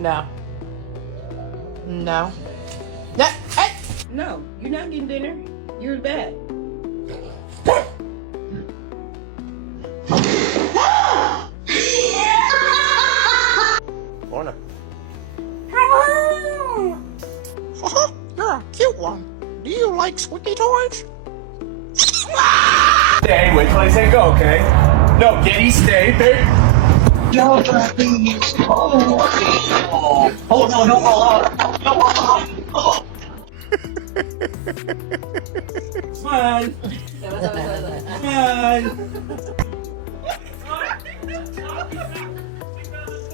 No. No. That, hey! No, you're not getting dinner. You're in bed. Lorna. You're a cute one. Do you like squeaky toys? Stay, wait till I say go, okay? No, Getty, stay. There. No, please. Oh, no, no, oh. Smile. Smile.